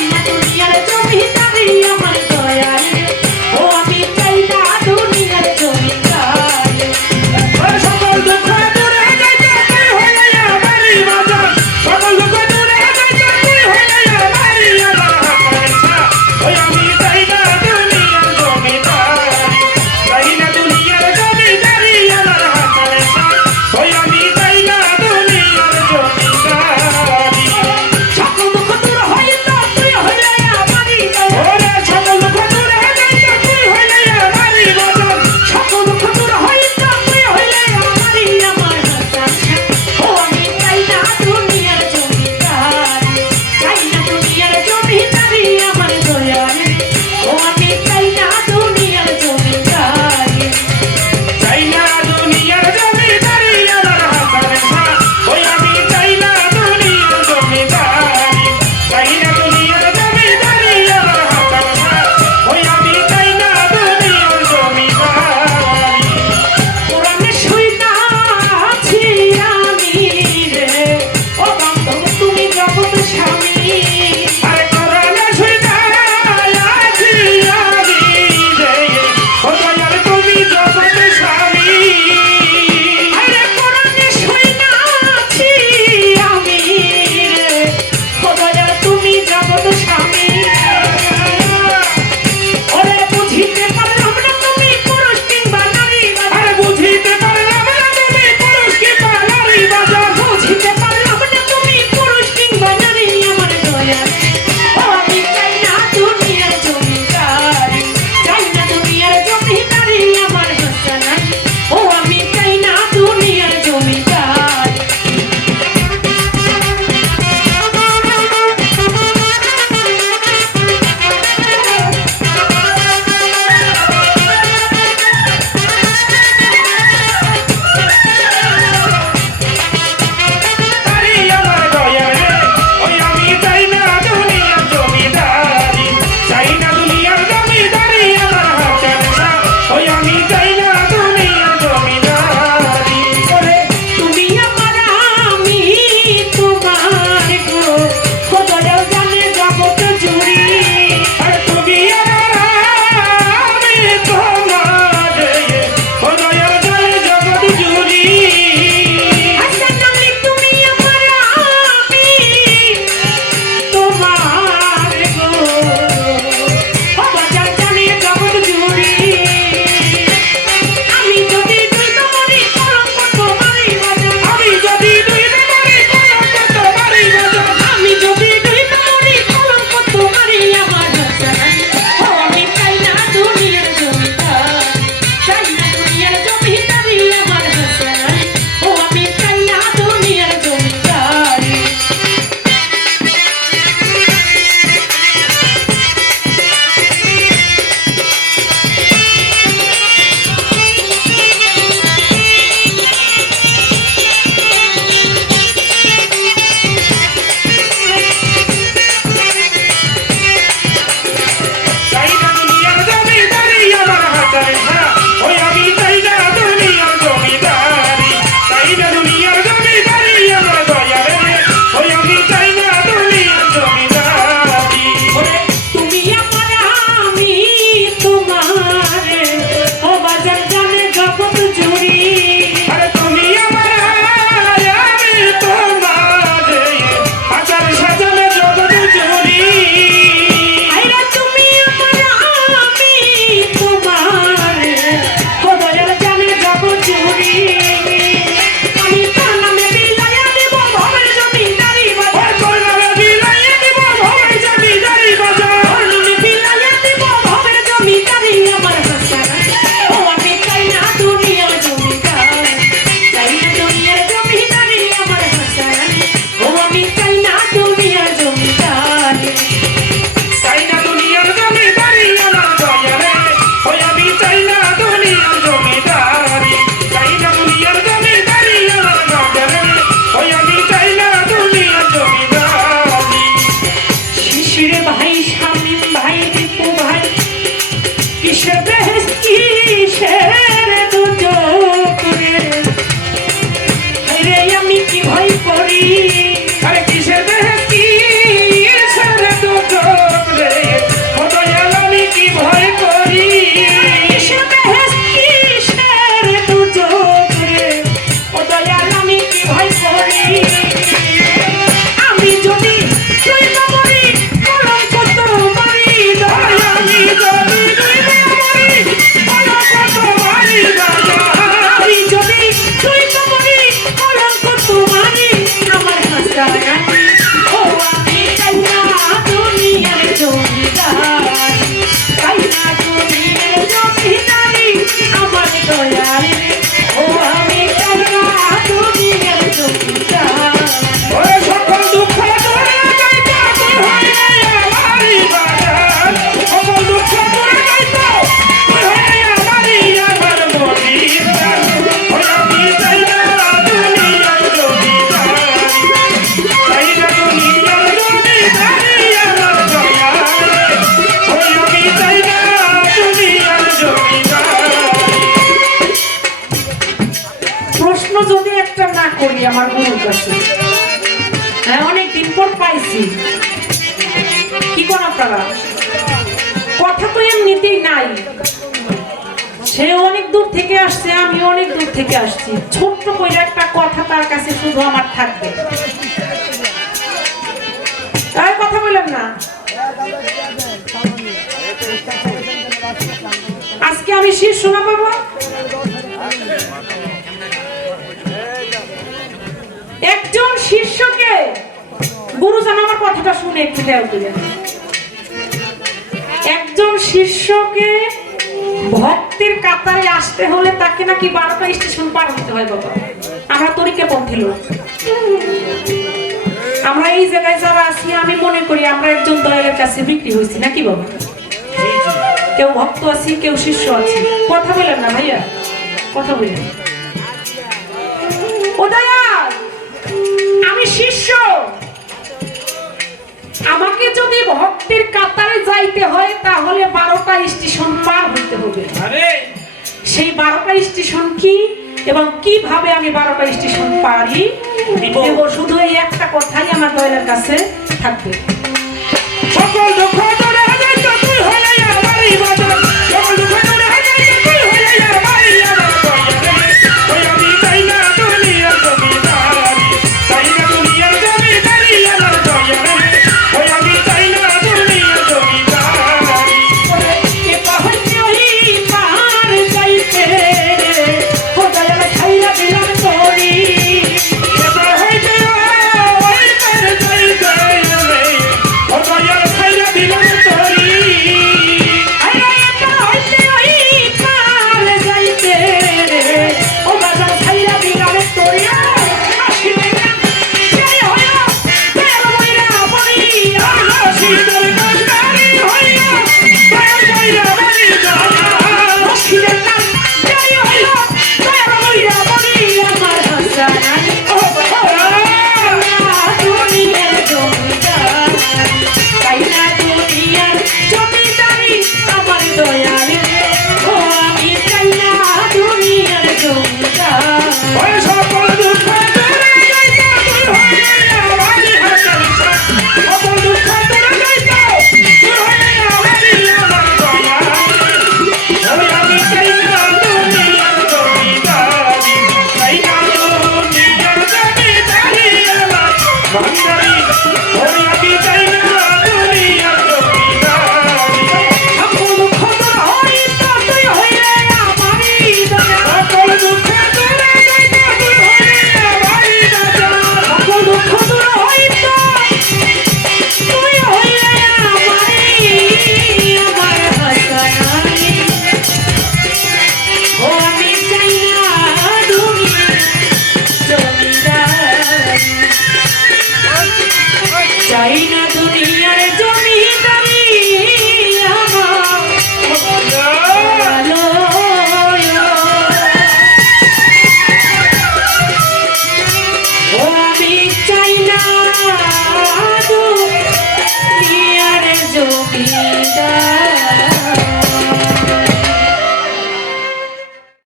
চাই না আমার গুরুর কাছে হ্যাঁ অনেকদিন পর পাইছি। কি কোন আপনারা? কথা তো এমনিতেই নাই। সে অনেক দূর থেকে আসছে, আমি অনেক দূর থেকে আসছি। ছোট্ট করে একটা কথা তার কাছে শুধু আমার থাকবে। তাই কথা বললাম না। আজকে আমি শীর্ষ শোনা পাবো? একজন শিষ্যকে গুরুজন আমার কথাটা শুনে একটু দেও দিলেন একজন শিষ্যকে ভক্তের কাতারে আসতে হলে তাকে নাকি বারোটা স্টেশন পার হতে হয় বাবা। আমরা তরিকে লোক। আমরা এই জায়গায় যারা আছি, আমি মনে করি আমরা একজন দয়ালের কাছে বিক্রি হয়েছি, নাকি বাবা? কেউ ভক্ত আছি, কেউ শিষ্য আছি। কথা বলেন না ভাইয়া, কথা বলেন। ও শিষ্য আমাকে যদি ভক্তির কাতারে যাইতে হয় তাহলে বারোটা স্টেশন পার হইতে হবে। সেই বারোটা স্টেশন কি এবং কীভাবে আমি বারোটা স্টেশন পারি। শুধু এই একটা কথাই আমার দয়ালের কাছে থাকবে। সকল